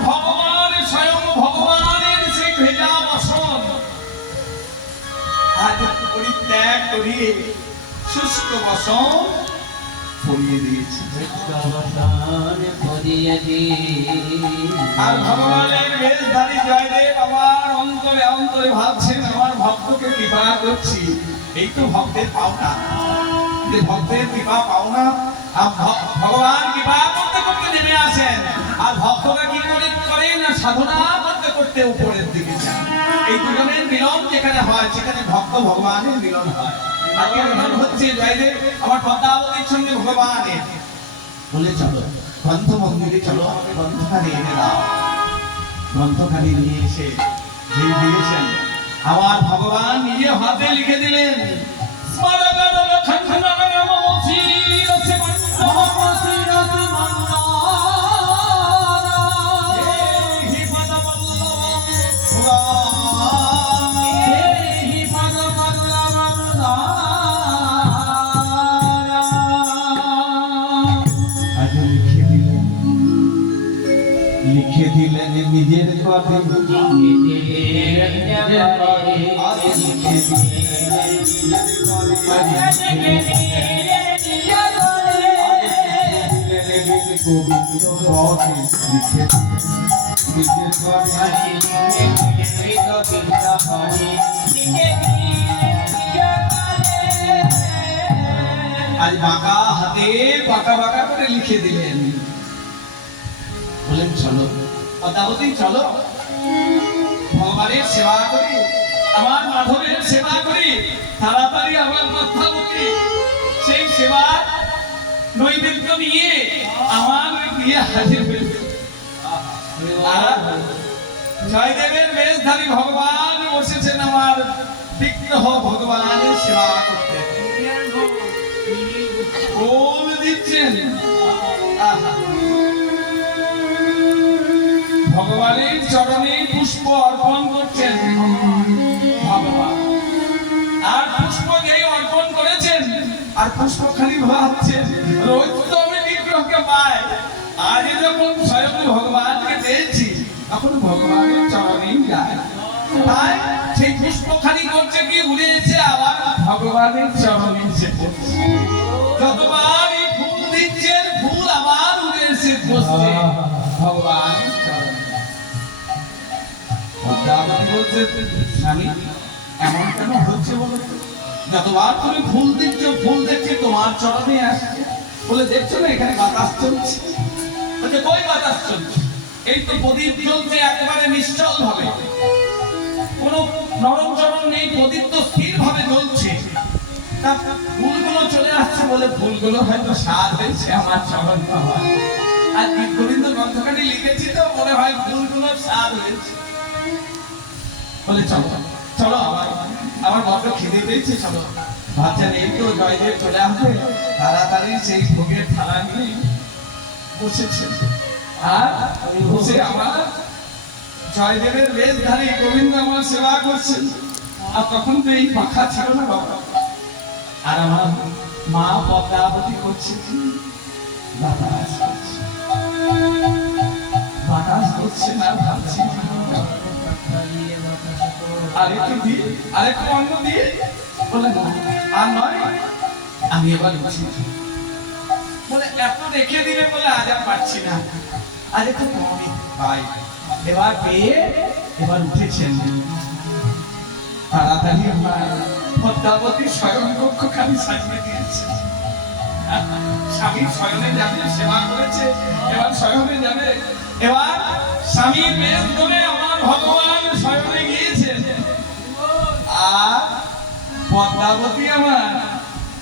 ভগবান স্বয়ং ভগবানের সেই ভেজা বসন আজ পরিত্যাগ করিয়ে শুষ্ক বসন পরিয়ে দিয়েছে। আর ভগবানের বেশধারী জয়দেব আমার অন্তরে অন্তরে ভাবছেন আমার ভক্তকে কৃপা করছি। এই তো ভক্তের পাওনা, যে ভক্তের কৃপা পাওনা। ভগবান কৃপা করতে করতে নেমে আসেন আর ভক্তরা কি করে না সাধনা করতে করতে উপরের দিকে যান। এই দুজনের মিলন যেখানে হয় সেখানে ভক্ত ভগবানের মিলন হয়। আজকে মিলন হচ্ছে জয়দেব আমার পদ্মাবতীর সঙ্গে ভগবানের। বলে চলো গ্রন্থ মন্দিরে চলো, আমাকে গ্রন্থখানি এনে দাও। গ্রন্থখানি নিয়ে এসে যেই দিয়েছেন আমার ভগবান নিজে হাতে লিখে দিলেন লিখে দিলেন নিজের কথা আজ বাঁকা হাতে বাঁকা বাঁকা করে লিখে দিলেন। বলেন চলো পদ্মাবতী চলো ভগবানের সেবা করি, আমার মাধবের সেবা করি। তাড়াতাড়ি আমার পদ্মাবতী সেই সেবা নৈবেদ্য নিয়ে আমার গিয়ে হাজির হয়েছে। জয়দেবের বেশধারী ভগবান বসেছেন আমার বিগ্রহ ভগবানের সেবা করতে। ফুল দিচ্ছেন, ভগবানের চরণে পুষ্প অর্পণ করছেন ভগবান। আর পুষ্প যেই অর্পণ করেছেন আর পুষ্প খালি ভাবছেন রোজ তো আমি বিগ্রহকে পাই, আজ যখন স্বয়ং ভগবানকে পেয়েছি তখন ভগবানের চরণেই যায়। তাই সেই পুষ্প খালি করছে কি উড়ে এসে আবার ভগবানের চরণে এসে পড়ছে। যতবার এই ফুল দিচ্ছেন ফুল আবার উড়ে এসে পড়ছে ভগবানের চরণে। বলছে স্বামী এমন কেন হচ্ছে বলো? যতবার তুমি ফুল দিচ্ছ ফুল দেখছি তোমার চরণে আসছে। বলে দেখছো না এখানে বাতাস চলছে? বলছে কই বাতাস চলছে? এই তো প্রদীপ জ্বলছে একেবারে নিশ্চল ভাবে, কোন নরম চরণ নেই, প্রদীপ তো স্থির ভাবে জ্বলছে। তা ফুলগুলো চলে আসছে বলে ফুলগুলো হয়তো স্বাদ হয়েছে আমার চরণ পাওয়া। আর গোবিন্দ গ্রন্থখানি লিখেছি তো মনে হয় ফুলগুলো স্বাদ হয়েছে। বলে চলো চলো আমার বড্ড খিদে পেয়েছে, চলো বাচ্চা নেই তো জয়দেব চলে আসবে। তাড়াতাড়ি সেই ভোগের থালা নিয়ে বসেছে আর বসে আমার জয়দেবের বেশধারী গোবিন্দ আমার সেবা করছেন। আর তখন তো এই পাখা ছিল না বাবা। আর আমার মা পদ্মাবতী করছে কি বাতাস করছে, বাতাস করছে না ভাবছি আরেকটু দিয়ে আরেকটু অন্ন দিয়ে বলে আর নয় আমি এবার উঠছি। বলে এত রেখে দিলে বলে আজ আর পারছি না, আজ একটু কমই ভাই। এবার পেয়ে এবার উঠেছেন। তাড়াতাড়ি আমার পদ্মাবতী স্বয়ং কক্ষ খালি সাজিয়ে দিয়েছে। স্বামী স্বয়নে যাবে, সেবা করেছে এবার স্বয়নে যাবে। এবার স্বামীর বেশ ধরে আমার ভগবান স্বয়নে গিয়েছেন আর পদ্মাবতী আমার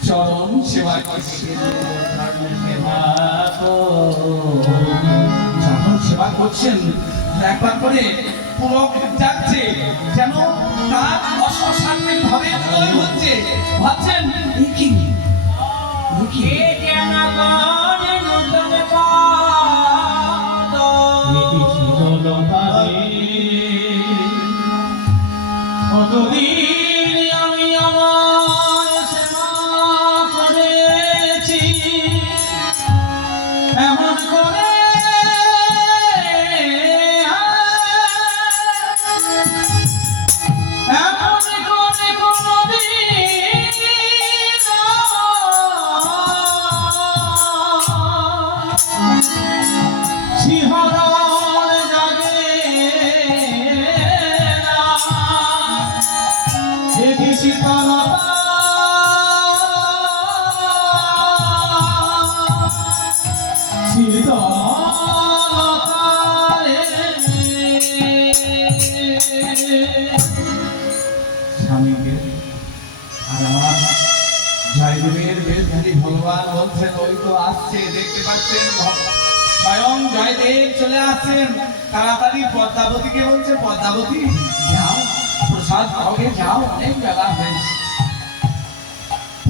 চরণ সেবা করছে। করছেন একবার করে পুলক যাচ্ছে যেন তার অশ্বান্বিত ভাবে উদয় হচ্ছে ভাবছেন এ কি কে যেন গানে নূতন পাদ। কতদিন আমি আমার সেবা করেছি এমন করে এমন করে কোনদিন শিহরণ জাগে না দেখি শীতলতা স্বামীকে আর আমার জয়দেবের বেশধারী ভগবান বলছেন ওই তো আসছে দেখতে পাচ্ছেন স্বয়ং জয়দেব চলে আসছেন তাড়াতাড়ি পদ্মাবতীকে বলছে পদ্মাবতী যাও প্রসাদ খাওয়াকে যাও অনেক বেলা হয়েছে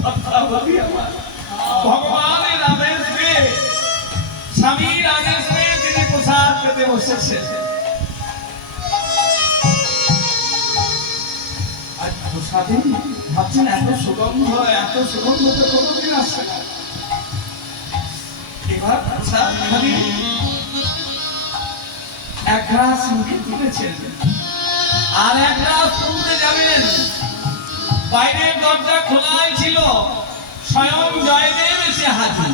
পদ্মাবতী আমার ভগবানের আদেশ পেয়ে স্বামীর আদেশ পেয়ে তিনি প্রসাদ পেতে বসেছেন আর প্রসাদে ভাবছেন এত সুগন্ধ তো কোনোদিন আসছে না এবার প্রসাদ খালি এক গ্লাস মুখে তুলেছেন আর এক গ্লাস তুলতে যাবেন বাইরের দরজা খোলাই ছিল স্বয়ং জয়দেব এসে হাজির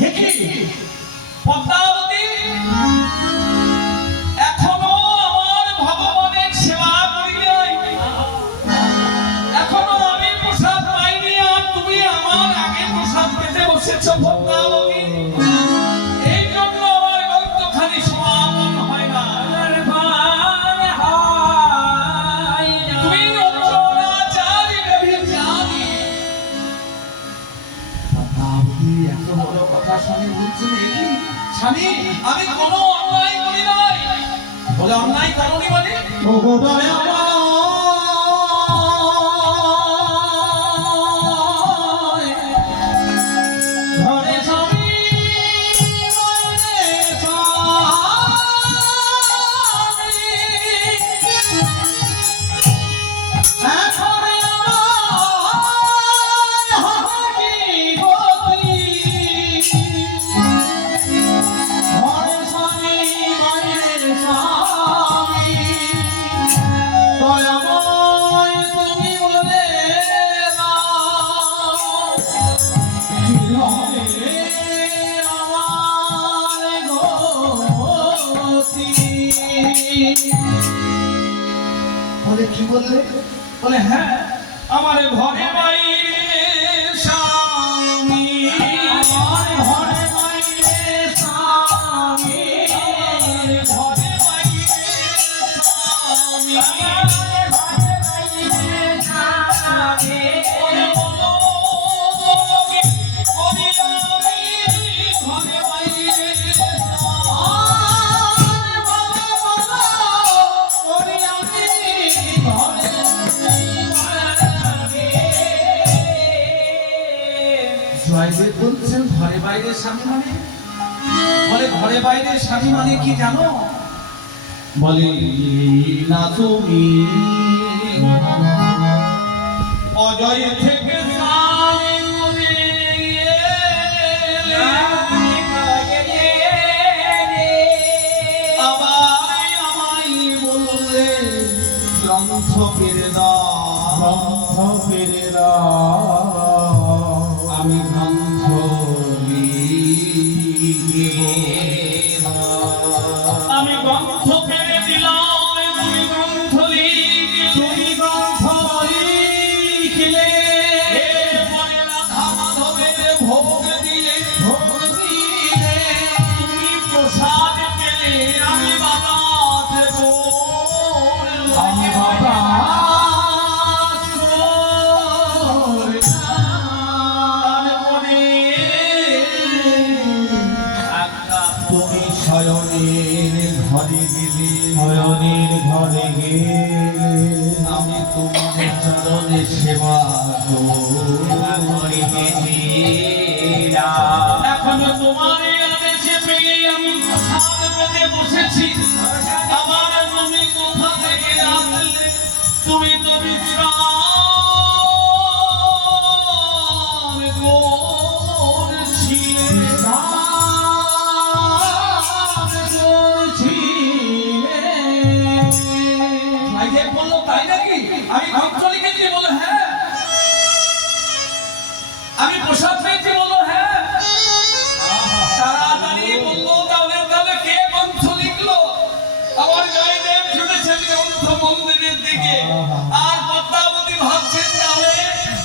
দেখি পদ্মাবতী এখনো আমার ভগবানের সেবা করি নাই এখনো আমি প্রসাদ পাইনি আর তুমি আমার আগে প্রসাদ পেতে বসেছ পদ্মাবতী এই জন্য আমার গন্তখানি সমাপন হয় না তুমি অর্চনাচারী ব্যভিচারী পদ্মাবতী এত বড় কথা শুনে বলছেন কি স্বামী আমি কোনো অন্যায় করি নাই বলে অন্যায় করনি মানে ঘরে স্বামী বাইরে স্বামী বলে কি বললে বলে হ্যাঁ আমার ঘরে বাইরে স্বামী আমার ঘরে বাইরে স্বামী ঘরে বাইরে স্বামী ঘরে বাইরে স্বামী ওরে বলো ওরে আমি ঘরে বাইরে জয়দেব বলছেন ঘরে বাইরে স্বামী মানে বলে ঘরে বাইরে স্বামী মানে কি জানো বলে না তুমি অজয় থেকে গ্রন্থ পেরে দাও আমি গ্রন্থ আমি গ্রন্থ পেরে দিলাম তুমি গ্রন্থ লিখলে পরে রাধা মাধবের ভোগ দিলে তুমি প্রসাদ পেলে আমি বাবা দেব আমি বাবা ঘরে গেলে নয়নের ঘরে গেলে আমি তোমার চরণে সেবা করিবে ধীরা। এখনো তোমার এই আদেশে পেয়ে আমি প্রসাদ পেতে বসেছি। আমার মনে কোথা থেকে আসলে তুমি তো বিশ্রাম বললো তাই নাকি? আমি ভক্তলি খেয়েছি বলো হ্যাঁ। আমি প্রসাদ পেয়েছি বলো হ্যাঁ। তাড়াতাড়ি বললো তাহলে তাহলে কে গ্রন্থ লিখলো? আমার জয়দেব ছুটেছেন গ্রন্থ মন্দিরের দিকে। আর পদ্মাবতী ভাবছেন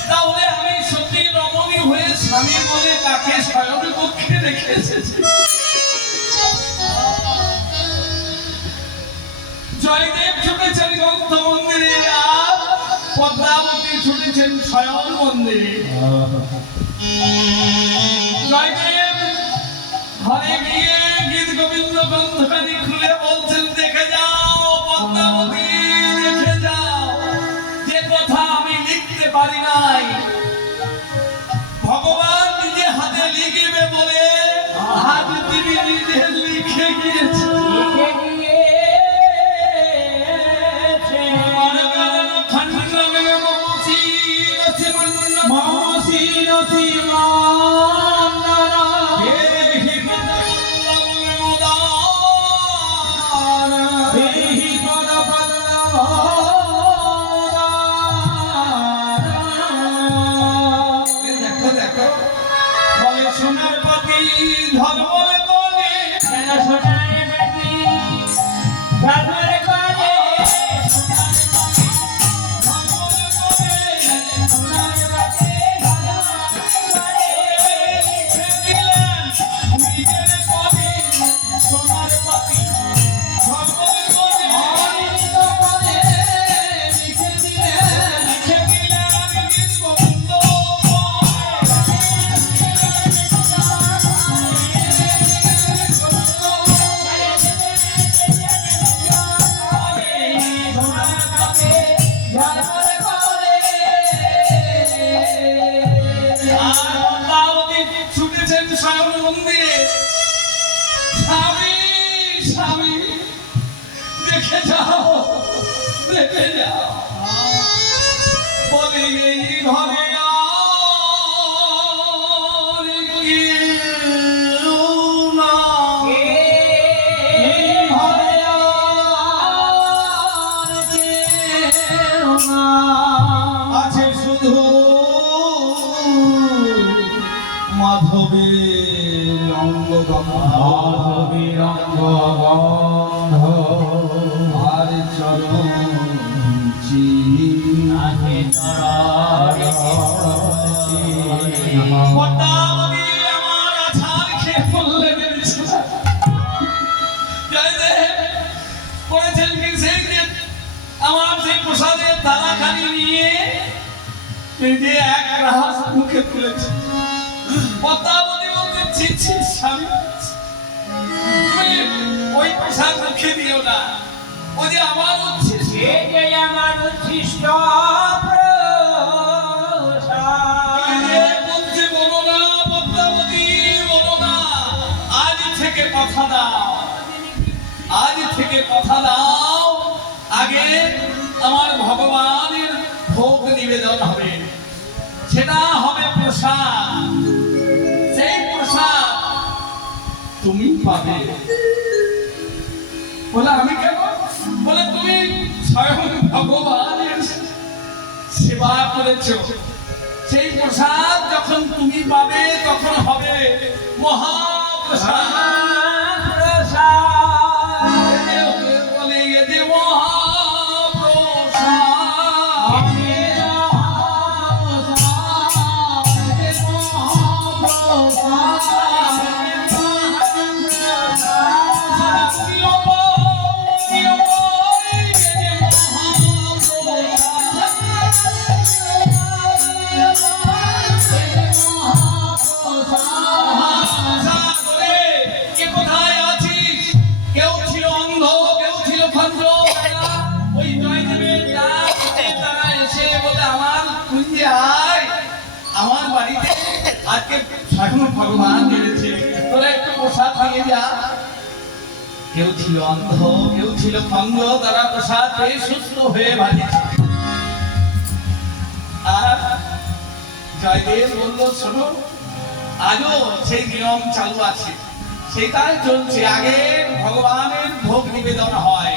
তাহলে আমি সত্যি রমণী হয়ে স্বামী বলে তাকে শয়ন কক্ষে রেখে এসেছি। জয়দেব ছুটেছেন গ্রন্থ মন্দিরে আর পদ্মাবতী ছুটেছেন শয়ন মন্দিরে। জয়দেব ঘরে গিয়ে গীত গোবিন্দ গ্রন্থখানি খুলে বলছেন দেখে যাও পদ্মাবতী, দেখে যাও যে কথা আমি লিখতে পারি নাই ভগবান নিজে হাতে লিখবে বলে হাত তিনি নিজে লিখে গিয়েছেন। সোনার পাতি ধর্মের কোণে সোনার পাতি ধর্মের কোণে মন্দিরে স্বামী স্বামী দেখে যাও দেখে যাও বলে এই ঘরে আর কেউ না, এই ঘরে আর কেউ না, আছে শুধু মাধবের মাধবীর অঙ্গগন্ধ আর চরণ চিহ্নে পদ্মাবতী আমার আছাড় খেয়ে পড়লে বেরিয়েছে। জয়দেব করেছেন কি সেই যে আমার সেই প্রসাদের থালাখানি নিয়ে নিজে এক গ্রাস মুখে তুলেছে। পদ্মাবতী বলতে ছি ছি স্বামী তুমি ওই প্রসাদ মুখে দিও না, ও যে আমার উচ্ছিষ্ট, আমার উচ্ছিষ্ট বলছে বলো না পদ্মাবতী বলো না। আজ থেকে কথা দাও, আজ থেকে কথা দাও আগে আমার ভগবানের ভোগ নিবেদন হবে, সেটা হবে প্রসাদ, সেই প্রসাদ তুমি পাবে। বলে আমি কেন? বলে তুমি স্বয়ং ভগবানের সেবা করেছো, সেই প্রসাদ যখন তুমি পাবে তখন হবে মহাপ্রসাদ। বলে এ যে আজকে স্বয়ং ভগবান জেনেছে তোরা একটু প্রসাদ নিয়ে যা। কেউ ছিল অন্ধ, কেউ ছিল খঙ্গ, তারা প্রসাদ পেয়ে সুস্থ হয়ে বাড়িছে। আর জয়দেব বলল, শোনো, আজও সেই নিয়ম চালু আছে, সেটাই চলছে। আগে ভগবানের ভোগ নিবেদন হয়,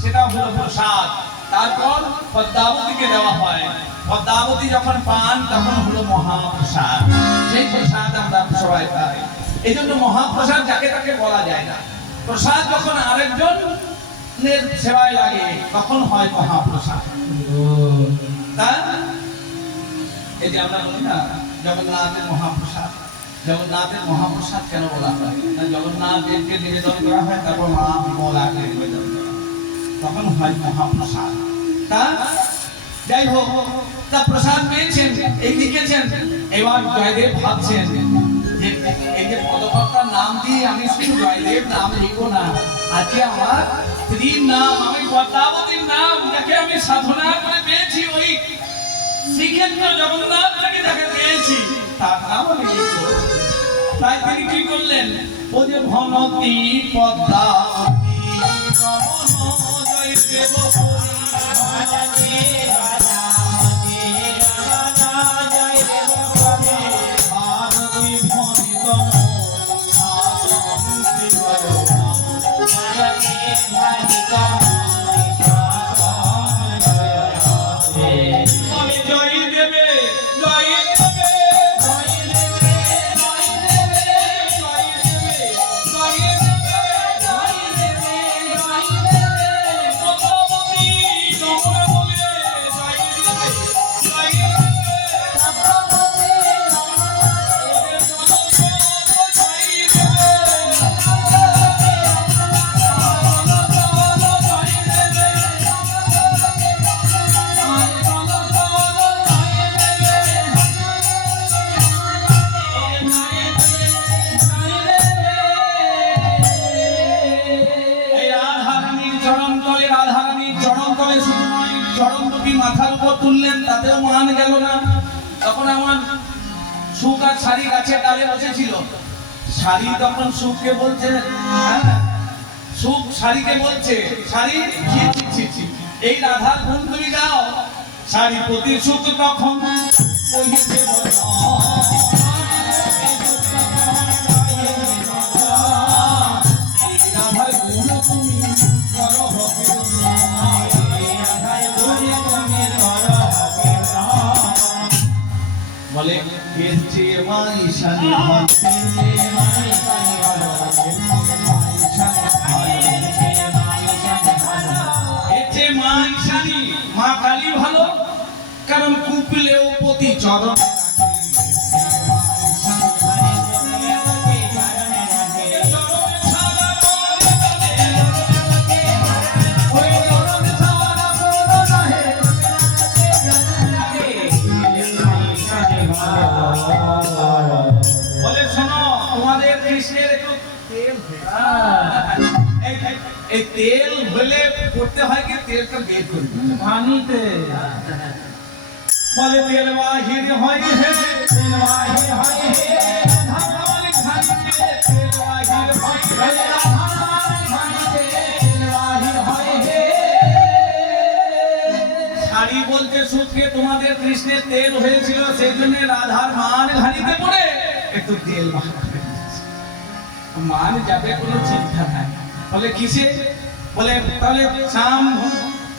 সেটা হলো প্রসাদ, তারপর পদ্মাবতীকে দেওয়া হয়। পদ্মাবতী যখন পান তখন হলো মহাপ্রসাদ। সেই প্রসাদ আমরা সবাই পাই। এই জন্য মহাপ্রসাদ যাকে তাকে বলা যায় না। প্রসাদ যখন আরেকজনের সেবায় লাগে তখন হয় মহাপ্রসাদ। তা এই যে আমরা বলি না জগন্নাথের মহাপ্রসাদ, জগন্নাথের মহাপ্রসাদ কেন বলা হয়? জগন্নাথ দেবকে নিবেদন করা হয়, তারপর মা বিমলাকে নিবেদন করা হয়, তখন হয় মহাপ্রসাদ। তা যাই হোক, তা প্রসাদ পেয়েছেন, এই লিখেছেন। এবার জয়দেব ভাবছেন যে এই যে পদকর্তার নাম দিয়ে আমি শুধু জয়দেব নাম লিখবো না, আজকে আমার স্ত্রীর নাম, আমি পদ্মাবতীর নাম, যাকে আমি সাধনা করে পেয়েছি, ওই শ্রীক্ষেত্র জগন্নাথকে যাকে পেয়েছি, তার নাম আমি লিখবো। তাই তিনি কি করলেন? ও যে ভনতি পদ্মাবতী রমণ জয়দেব মাথার উপর তুললেন, তাতেও মান গেল না। তখন আমার সুখ আর শাড়ি গাছের ডালে বসেছিল। শাড়ি তখন সুখকে বলছে, হ্যাঁ, সুখ শাড়িকে বলছে, শাড়ি ছি ছি ছি ছি, এই রাধার গুণ তুমি গাও। শাড়ি প্রতি সুখ তখন বলে গেছে মাইশানি মা কালী ভালো, কারণ কুপিলেও প্রতি চরণ বলে, শোনো, তোমাদের কৃষ্ণের একটু তেল, এই তেল হলে করতে হয় কি, তেলটা বের করে পানিতে। বলে তেল বাহির হয় হে, তেল বাহির হয় হে, ভগবান ঘানিতে তেল বাহির হয় হে, ভগবান ঘানিতে তেল বাহির হয় হে। শাড়ি বলতে সুখকে তোমাদের কৃষ্ণের তেল হয়েছিল, সেই জন্য রাধার মান ঘানিতে পড়ে একটু তেল বাহির করে দিয়েছে। মান যাবে কোনো চিন্তা নাই। বলে কিসে? বলে তাহলে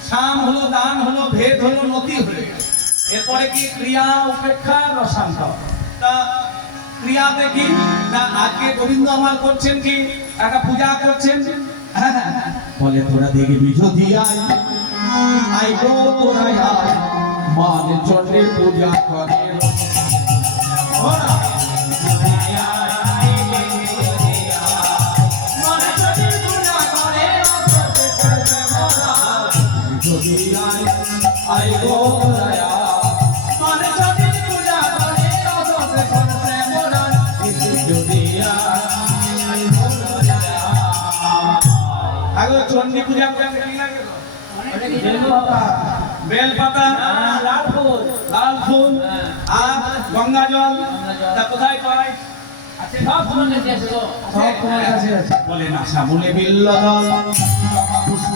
সাম হলো, দান হলো, ভেদ হলো, নতি হয়ে গেল। এরপরে কি ক্রিয়া, উপেক্ষা, রসান্ত। তা ক্রিয়াতে কি না, আজকে গোবিন্দ আমার করছেন কি, একটা পূজা করছেন। বলে তোরা দেখবি যদি আই গো তোরা আয়, মান চন্দ্রের পূজা করে। চন্ডী পূজা বেলপাতা, লাল ফুল, লাল ফুল, আর গঙ্গা জল। তা কোথায় পাই? আছে সব তোমার কাছে আছে গো। সব তোমার কাছে আছে। বলে না শ্যামলে বিল্ল দল, পুষ্প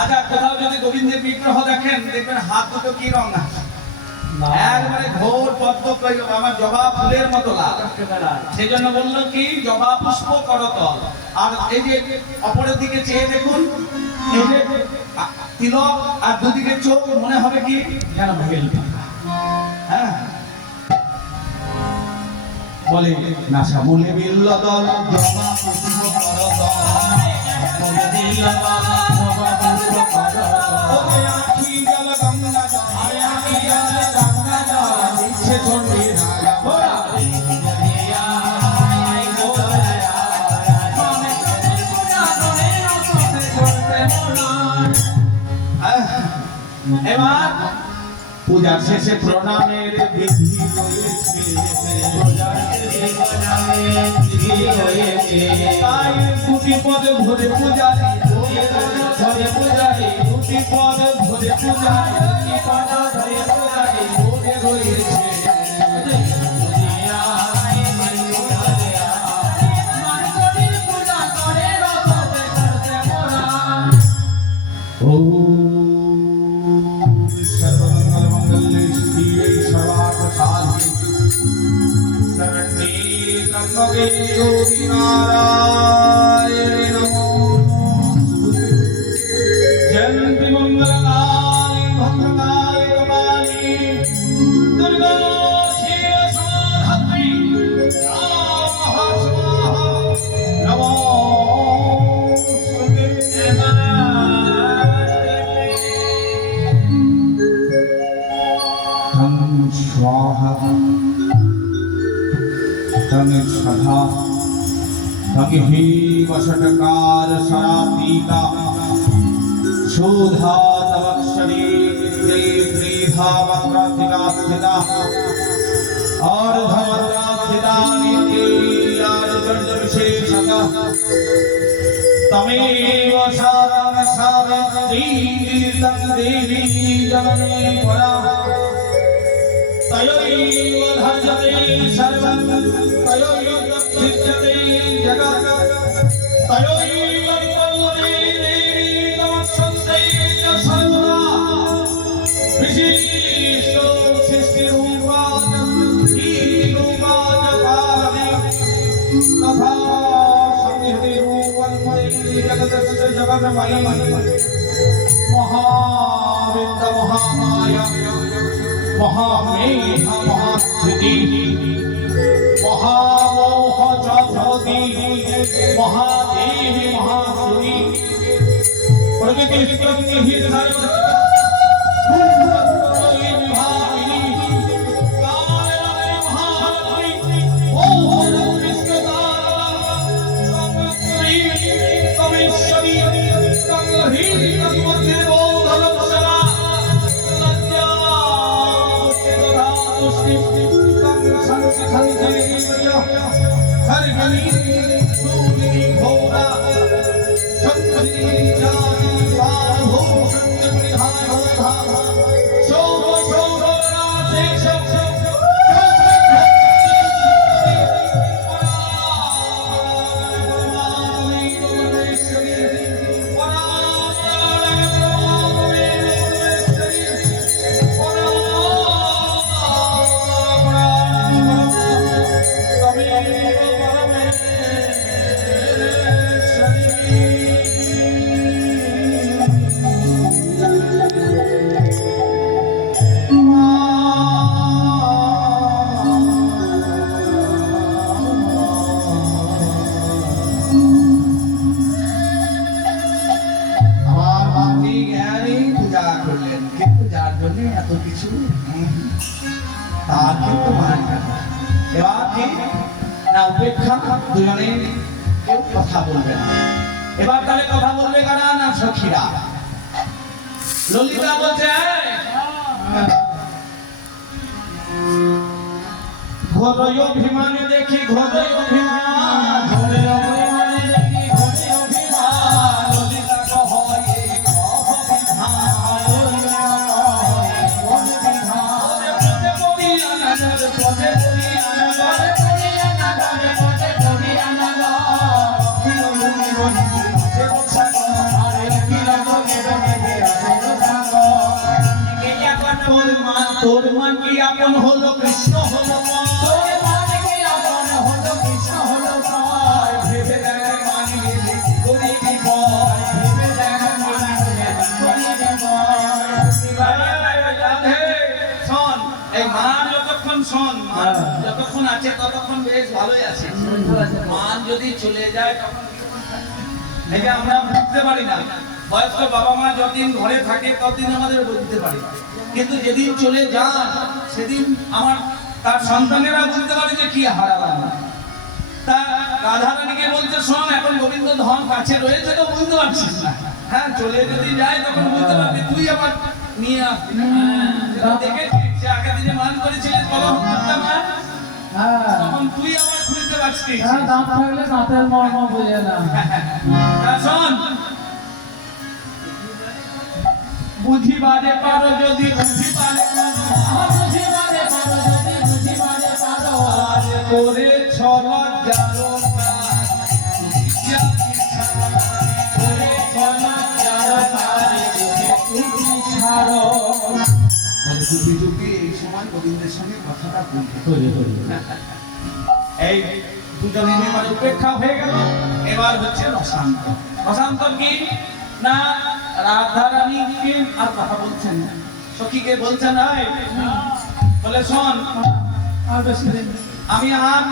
আচ্ছা, কোথাও যদি গোবিন্দের বিগ্রহ দেখেন, দেখবেন হাত দুটো কি রং আছে? একবারে ঘোর পদ্ম, আমার জবা ফুলের মতো লাল। সেই জন্য বললো কি জবা পুষ্প করতল। আর এই যে অপরের দিকে চেয়ে দেখুন, এই যে তিলক আর দুদিকে চোখ, মনে হবে কি যেন ভেল পাতা। হ্যাঁ, বলে না শ্যামলে বিল্ল দল, জবা পুষ্প করতল, শ্যামলে বিল্ল দল, জবা পুষ্প করতল। ওরে আখি জল গঙ্গা জল, আরে আখি জল গঙ্গা জল, ইচ্ছে চন্ডী রাজা ভোরা। এবার পূজার শেষে প্রণামের বিধি হয়েছে, তাই দুটি পদ ভরে পূজারি, ধরে পূজারি, দুটি পদ ভরে পূজারি, দুটি পদ ধরে পূজারি ভরে রয়েছে। जयंती मंगलकाली भद्रकाली कपाली दुर्गा शिव समाधात्री स्वाहा स्वाहा नमोस्तुते। तम स्वाहा तम सदा तम ही वषटकार शरातीता शोधा तवक्षरी त्रिधा वक्राधिका स्थिता और धमत्रास्थिता नित्याज कर्ज विशेषका तमेव शातम सावित्री तम देवी जननी परा तयोैव धर्यते सर्वं तयोैव चित्यते जगत् तयोैव पौरे देवी नमस्ते सर्वदा विशिष्टो सृष्टिरूपाय ईरूपाय पारमे तथा संहितेरूपं जगतस्य जगन्मयी महाविद्य महामाया महामेघ महास्थिति महामोह चाभवती महादेवी महासुरी प्रकृति प्रकृति ही सर्व विभागिनी काले महारात्री ओम विष्णुदारी कमेश्वरी कंगही कंगमते बोधन सदा हर गली सूर्य भोरा शंकरी जानी बाल हो शंकर विधान होता शोभ शोभ राधे शोभ এত কিছু তার কিন্তু মানে এবার কি না উপেক্ষা, দুজনে কেউ কথা বলবে না। এবার তাহলে কথা বলবে কারা না সখীরা। ললিতা বলছে ঘোরই অভিমানে দেখি ঘোরই অভিমান, ঘোরই অভিমানে দেখি ঘোরই অভিমান, তোর মান কি আপন হলো কৃষ্ণ হলো তোর মান কি আপন হলো কৃষ্ণ হলো প্রায় ভেবে দেখ মানি গেলে গরিবি ভয় ভেবে দেখ মান হলে করিবে ভয় রাধে শোন এই মান যতক্ষণ শোন মান যতক্ষণ আছে ততক্ষণ বেশ ভালোই আছে মান যদি চলে যায় তখন এই যে আমরা বুঝতে পারি না বয়স্ক বাবা মা যতদিন ঘরে থাকে ততদিন আমাদের বুঝতে পারি কিন্তু যেদিন চলে যান সেদিন আমার তার সন্তানেরা বুঝতে পারে যে কি হারালাম তা রাধারানীকে বলছে শোন এখন গোবিন্দ ধন কাছে রয়েছে তো বুঝতে পারছিস না হ্যাঁ চলে যদি যায় তখন বুঝতে পারবি তুই আবার নিয়ে আসবি দেখেছিস সে আগের দিনে মান করেছিলিস বলো মান হ্যাঁ তখন তুই আবার বুঝতে পারছিস হ্যাঁ দাঁত থাকলে দাঁতের মর্ম বুঝে না তা শোন বুঝিবারে পারো যদি বুঝিবারে বুঝিবারে পারো যদি বুঝিবারে পারো আর করে ছলজ্জারো করে চলা যারা তারে তুমি ছাড়ো এই সময় গোবিন্দের সঙ্গে কথাটা বলতে এই দুজনের এবার উপেক্ষা হয়ে গেল এবার হচ্ছে রসান্ত রসান্ত কি না রাধারানীকে আর কথা বলছেন না সখীকে বলছেন বলে শোন আর বেশি দিন আমি আর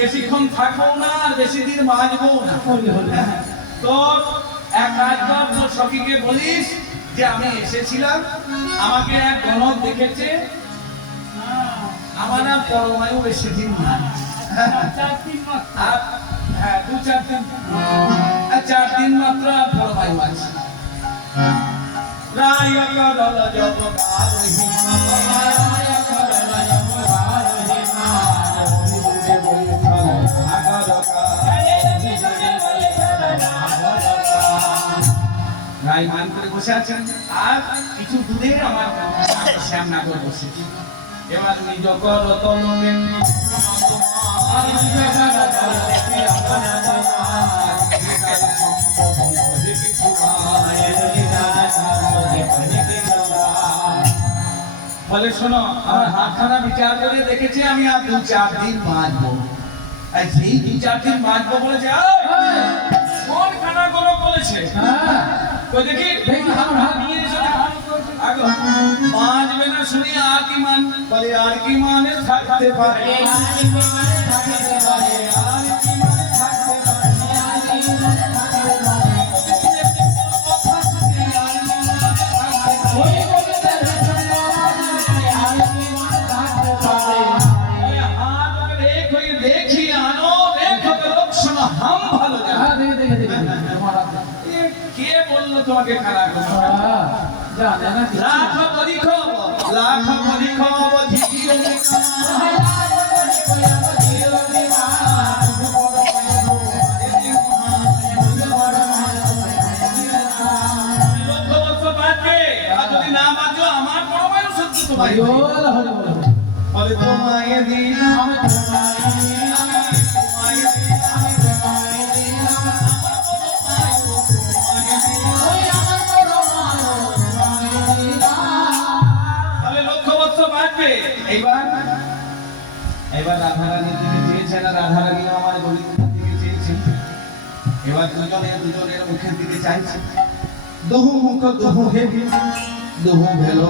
বেশিক্ষণ থাকবো না আর বেশি দিন বাঁচবো না তোর এক কাজ কর তোর সখীকে বলিস যে আমি এসেছিলাম আমাকে এক গণক দেখেছে আমার আর পরমায়ু বেশি দিন না আর হ্যাঁ 2-4 দিন 4 দিন মাত্র আর পরমায়ু আছে রায় করল জগদারহি রায় করল জগদারহি রায় মান করে বসে আছেন আর কিছু দূরে আমার শ্যামনগর বসেছি এবার নিজ কর তলনে বলে শোনো আমার হাতখানা বিচার করে দেখেছি আমি আর 2-4 দিন বাঁচবো আর যেই 2-4 দিন বাঁচবো বলেছে কোন খানা গরম বলেছে কই দেখি আমার হাত নিয়ে এসে আগো বাঁচবে না শুনি আর কি মান বলে আর কি মানে থাকতে পারে দেখি আনো দেখো লক্ষণ হাম ভালো জানে দেখে দেখে দেখে কে বললো তোমাকে খারাপ জানে না লাখ পরীক্ষা ধিরে যদি না বাঁচো আমার পরমায়ু সত্য তোমায় বলে তোমায় দিন এবার রাধারানীর দিকে চেয়েছে না রাধারানী আমার গোবিন্দের দিকে চেয়েছে এবার দুজনের মুখের দিকে চাইছে দহু মুখ দহু হে দহু ভেলো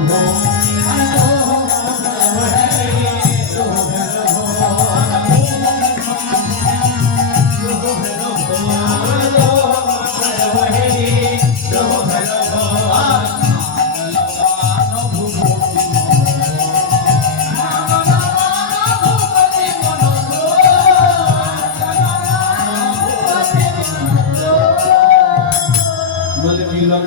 বলে মিলন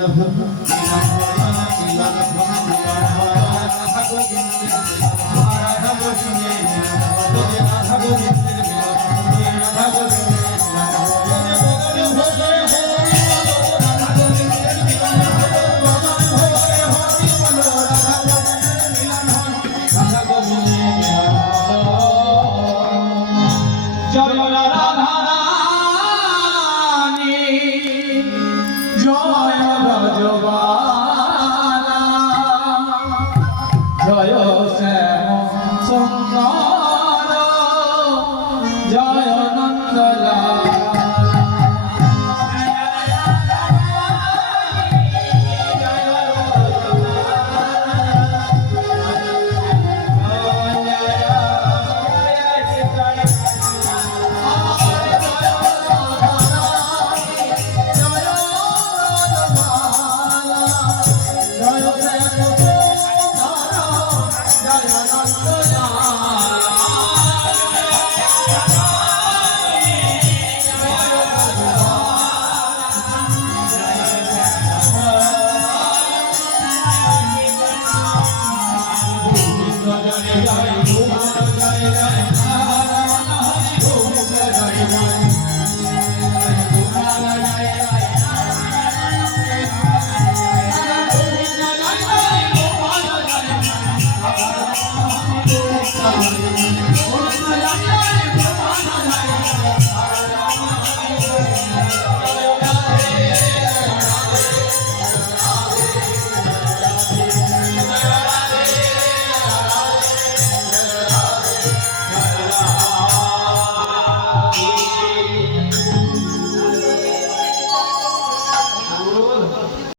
জয় রাধারানী জয় ভগবান জয় নন্দলাল Hare